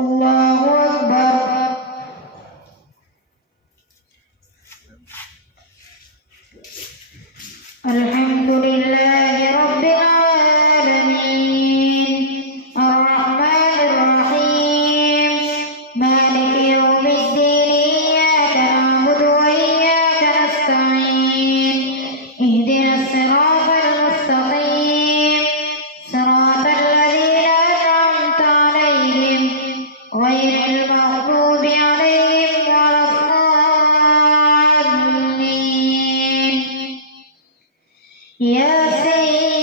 الله أكبر. الحمد لله رب العالمين الرحمن الرحيم مالك يوم الدين إياك نعبد وإياك نستعين اهدنا الصراط المستقيم صراط الذين أنعمت عليهم غير المغضوب عليهم ولا الضالين. ياسين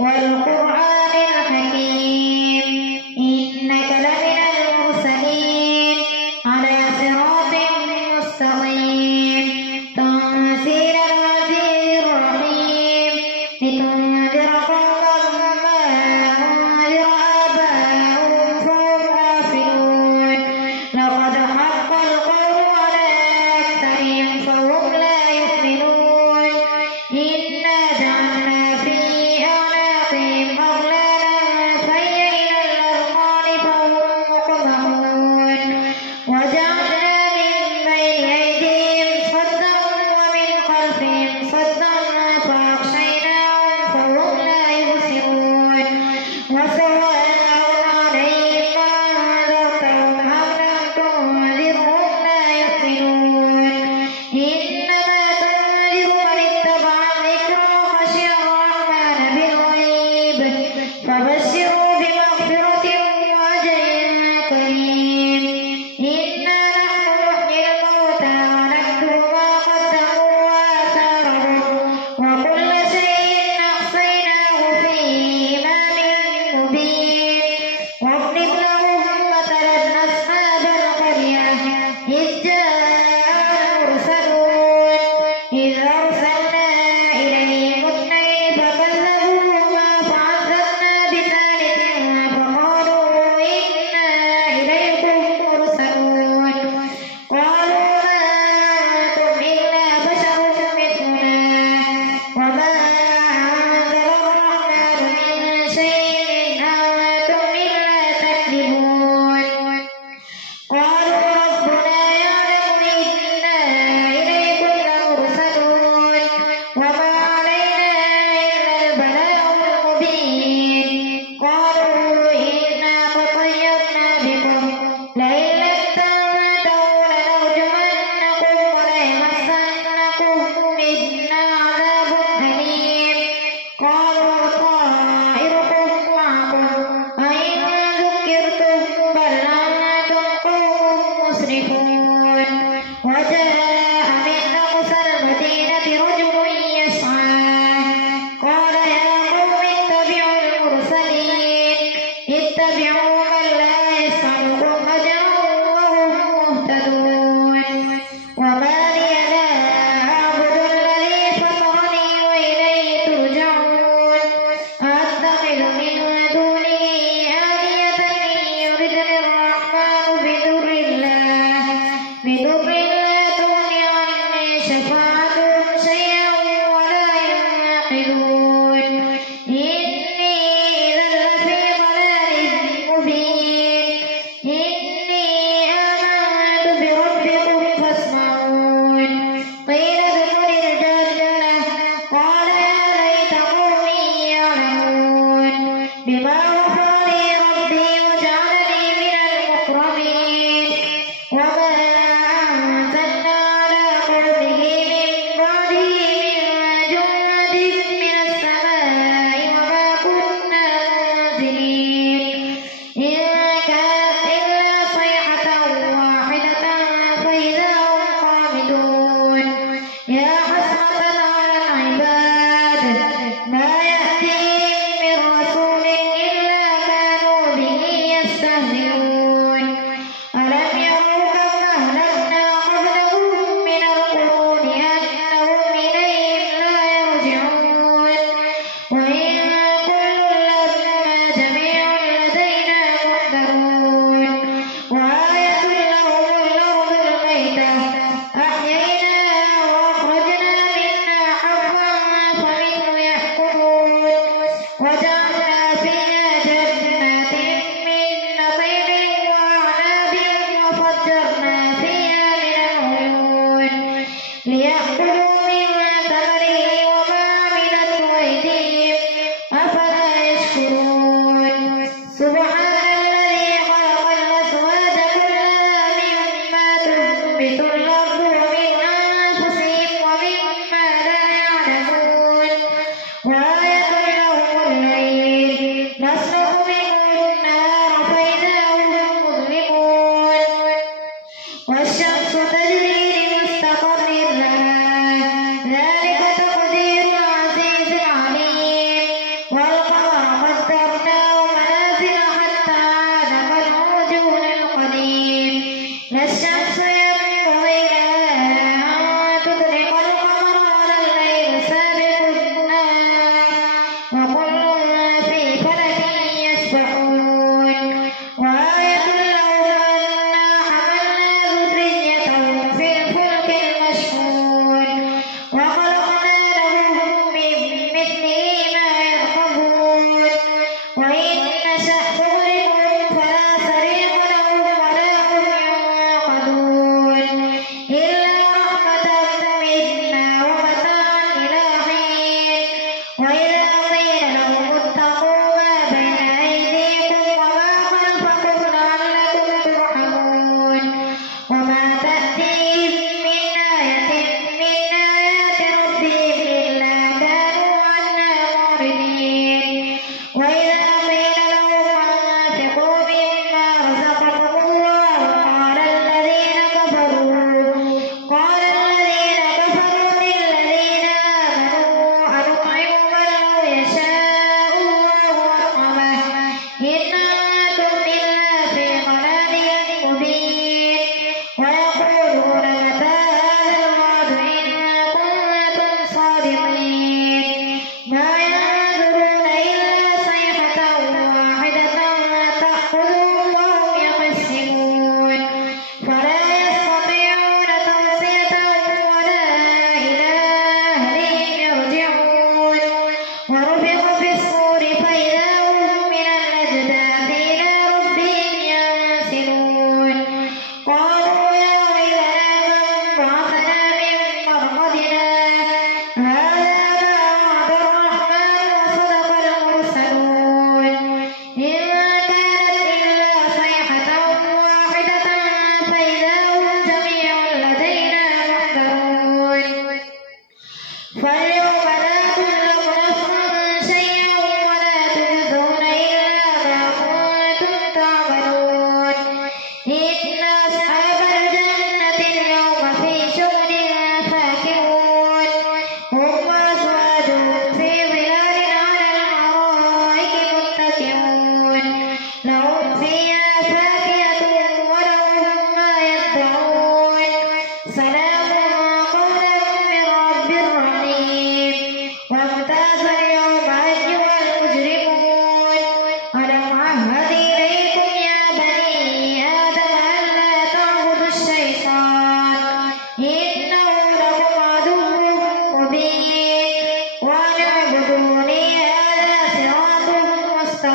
والقرآن الحكيم إنك لمن المرسلين على صراط مستقيم تنزيل العزيز الرحيم لتنذر قوما ما أنذر آباؤهم فهم غافلون لقد حق القول على أكثرهم فهم لا يؤمنون إنا جعلنا في أعناقهم أغلالا فهي إلى الأذقان فهم مقمحون وجعلنا من بين أيديهم صدا ومن خلفهم صدا فأغشيناهم فهم لا يبصرون وسواء عليهم أنذرتهم أم لم تنذرهم لا يؤمنون إنما تنذر من اتبع الذكر وخشي الرحمن بالغيب فبشروا بمغفرة وأجر كريم. إنا نحن نحيي الموتى ونكتب ما قدموا وآثارهم وكل شيء أحصيناه في إمام مبين. واضرب لهم مثلا أصحاب القرية إذ جاء المرسلون إذ أرسلنا إليهم اثنين فكذبوهما فعززنا بثالث فقالوا إنا إليكم مرسلون قالوا ما أنتم إلا بشر مثلنا وما أنزل الرحمن من شيء إن أنتم إلا تكذبون. قالوا ربنا يعلم إنا إليكم لمرسلون وما علينا إلا البلاغ المبين. قالوا إنا تطيرنا بكم لئن لم تنتهوا لنرجمنكم وليمسنكم منا عذاب أليم. قالوا طائركم معكم أئن ذكرتم بل أنتم قوم مسرفون. وجاء من أقصى المدينة رجل يسعى قال يا قوم اتبعوا المرسلين اتبعوا من لا يسألكم أجرا وهم مهتدون. وما لي لا أعبد الذي فطرني وإليه ترجعون أتخذ من دونه آلهة إن يردني الرحمن بضر لا تغني عني شفاعتهم شيئا ولا ينقذون. إني إذا لفي ضلال مبين. إني آمنت بربكم فاسمعون. قيل ادخل الجنة قال يا ليت قومي يعلمون بما غفر لي ربي وجعلني من المكرمين. وما أنزلنا على قومه من بعده من جند من السماء وما كنا منزلين إن كانت إلا صيحة واحدة فإذا هم خامدون. يا حسرة على العباد ما يأتيهم من رسول إلا كانوا به يستهزئون. ألم يروا كم أهلكنا قبلهم من القرون أنهم إليهم لا يرجعون. وإن كل لما جميع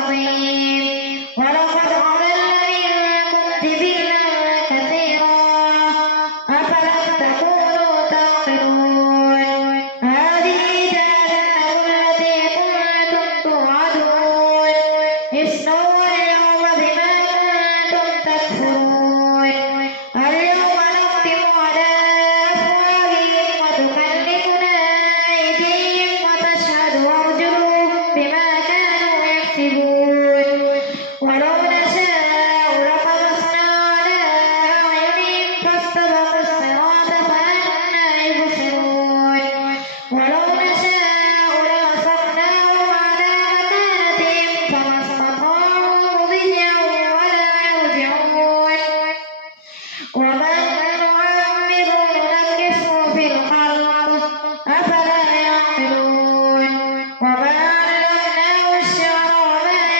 مستقيم ولقد أضل منكم جبلا كثيرا أفلم تكونوا تعقلون هذه جهنم التي كنتم توعدون اصلوها اليوم بما كنتم تكفرون اليوم نختم على أفواههم وتكلمنا أيديهم وتشهد أرجلهم بما كانوا يكسبون ولو نشاء لطمسنا على أعينهم فاستبقوا الصراط فأنى يبصرون ولو نشاء لمسخناهم على مكانتهم فما استطاعوا مضيا ولا يرجعون وما نعمر ننكسه في الخلق أفلا يعقلون وما علمناه الشعر وما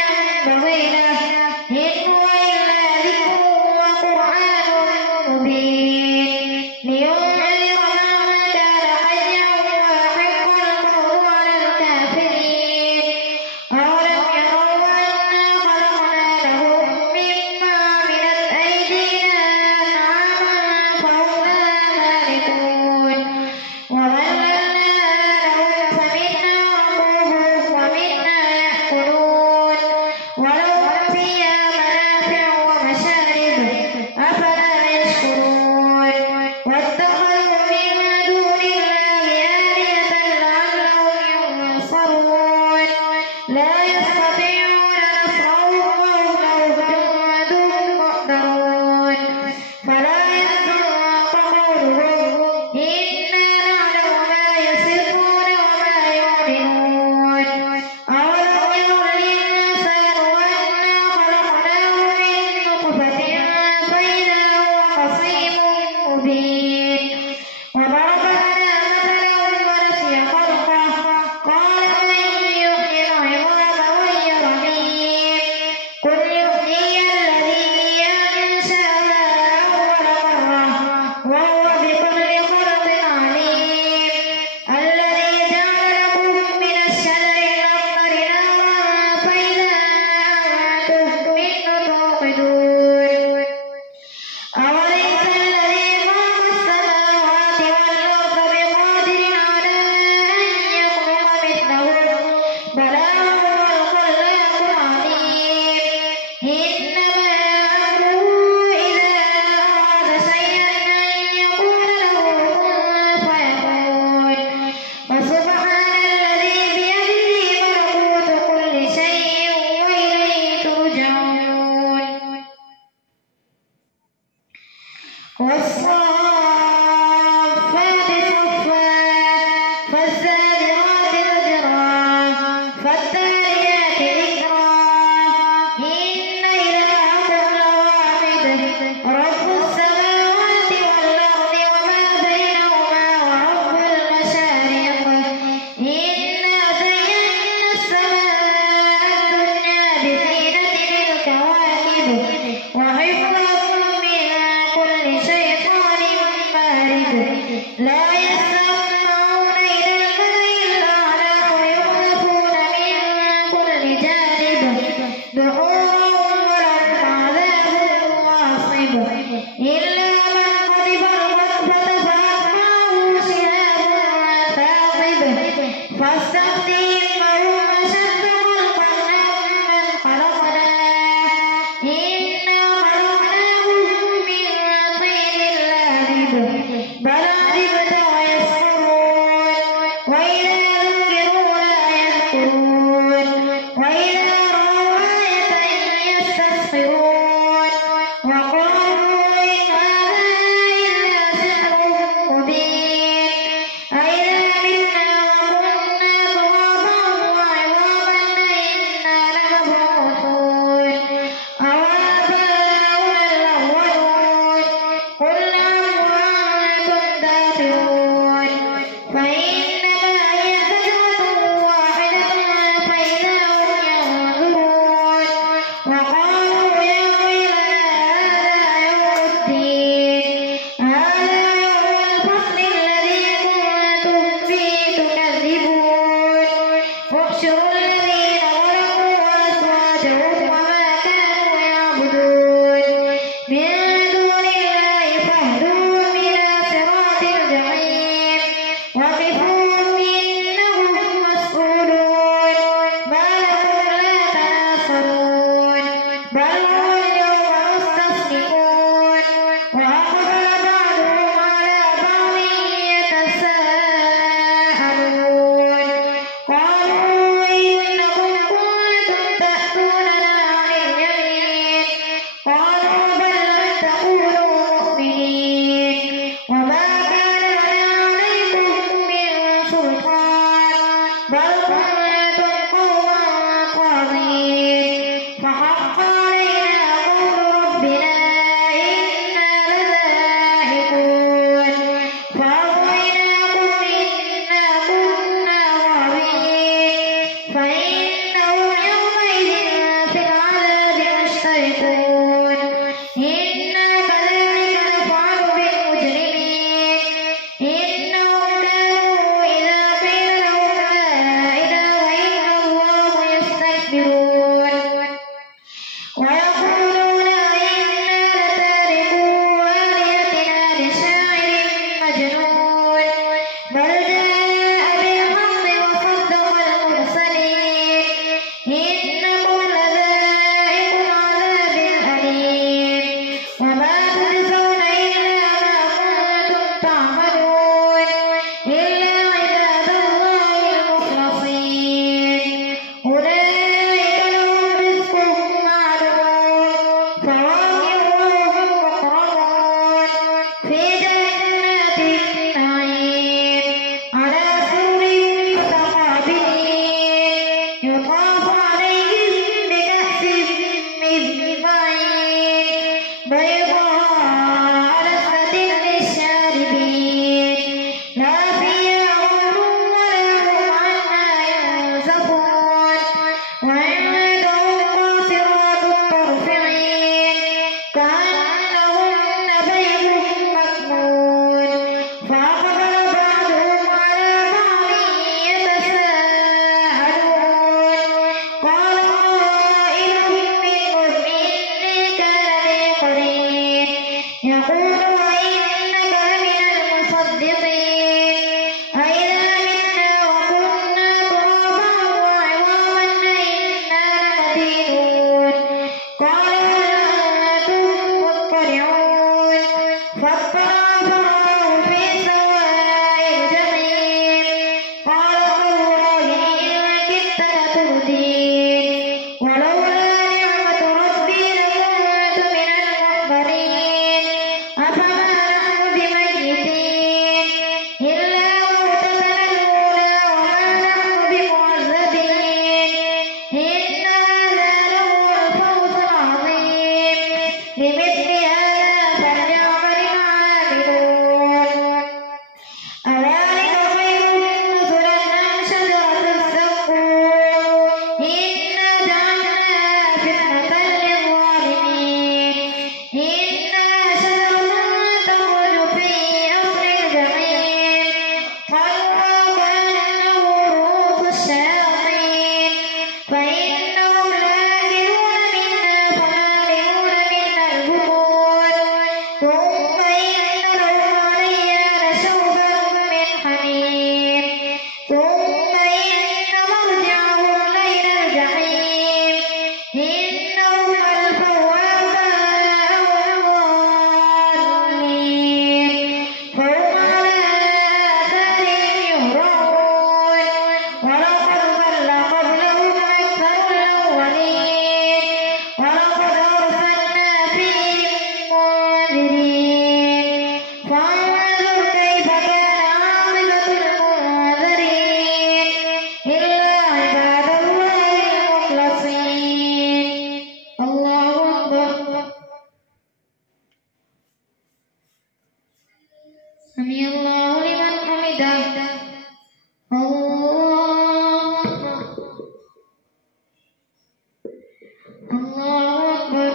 الله أكبر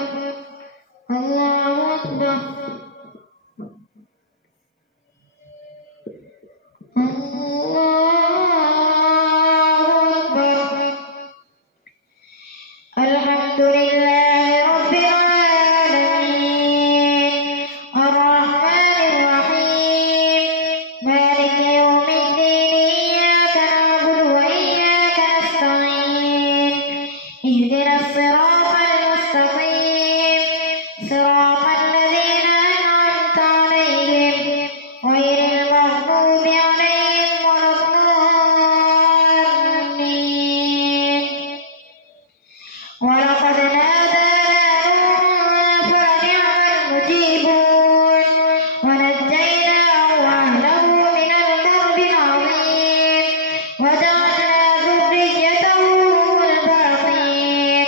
الله أكبر الحمد لله رب العالمين الرحمن الرحيم مالك يوم الدين إياك نعبد وإياك نستعين اهدنا الصراط المستقيم صراط الذين أنعمت عليهم غير المغضوب عليهم ولا الضالين ولقد نادانا نوح فلنعم المجيبون ونجيناه وأهله من الكرب العظيم وجعلنا ذريته هم الباقين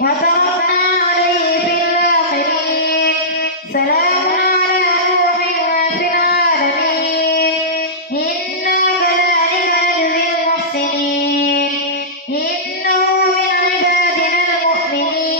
وتركنا عليه في الآخرين سلام على نوح في العالمين إنا كذلك نجزي المحسنين إنه من عبادنا المؤمنين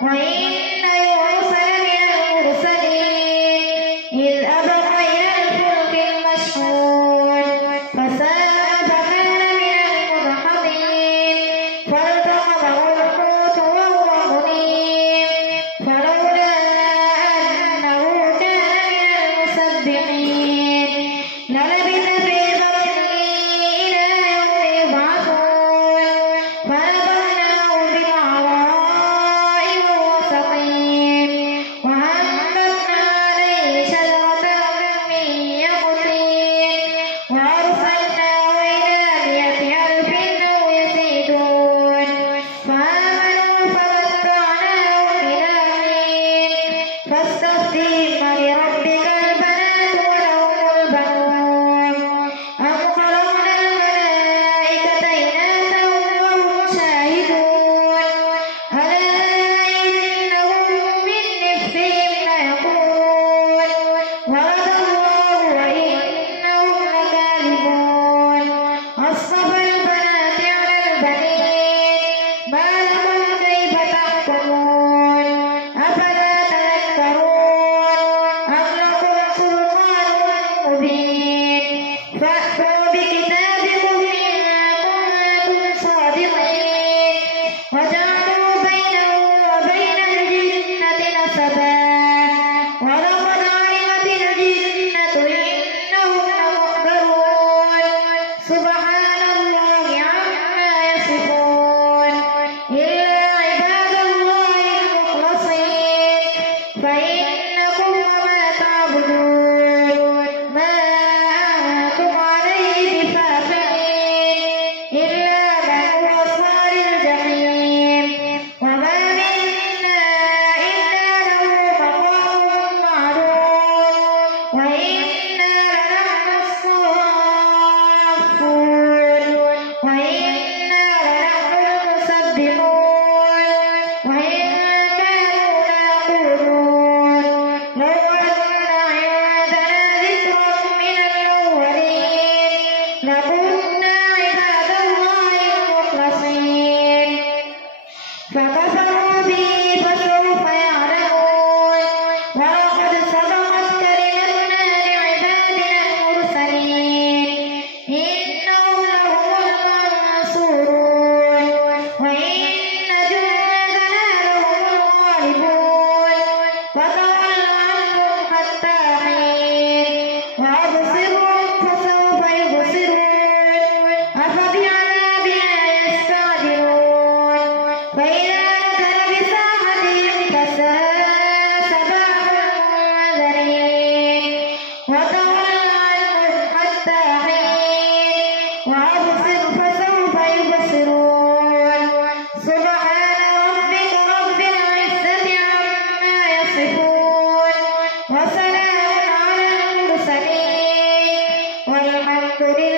وإن يونس لمن المرسلين إذ أبق إلى الفلك المشحون فساهم فكان من المدحضين فالتقمه الحوت وهو مليم فلولا أنه كان من المسبحين للبث في بطنه إلى يوم يبعثون فنبذناه بالعراء وهو سقيم وأنبتنا عليه شجرة من يقطين وأرسلناه إلى 100,000 أو يزيدون فآمنوا فمتعناهم إلى حين فاستفتهم لربك البنات ولهم البنون أم خلقنا الملائكة إناثا وهم شاهدون ألا إنهم من إفكهم ليقولون ولد الله وإنهم لكاذبون أصطفى البنات على البنين ما لكم كيف تحكمون أفلا تذكرون أم لكم سلطان مبين فأتوا بكتابكم إن كنتم صادقين وجعلوا بينه وبين الجنة نسبا ولقد علمت الجنة إنهم لمحضرون سبحان الله عما يصفون إلا عباد الله المخلصين فإنكم وما تعبدون ما أنتم عليه بفاتحين إلا من هو صال الجحيم وما منا إلا له مقام معلوم وإنا لنحن الصافون وإنا لنحن المسبحون وإن كانوا ليقولون لو أن عندنا ذكرا من الأولين لكنا عباد الله المخلصين فكفروا به فسوف يعلمون ولقد سبقت كلمتنا لعبادنا المرسلين إنهم لهم المنصورون وإن جندنا لهم الغالبون فتول عنهم حتى حين وأبصرهم فسوف يبصرون أفبعذابنا يستعجلون فإذا نزل بساحتهم فساء صباح المنذرين وتول عنهم حتى حين وأبصر فسوف يبصرون سبحان ربك رب العزة عما يصفون وسلام على المرسلين والحمد لله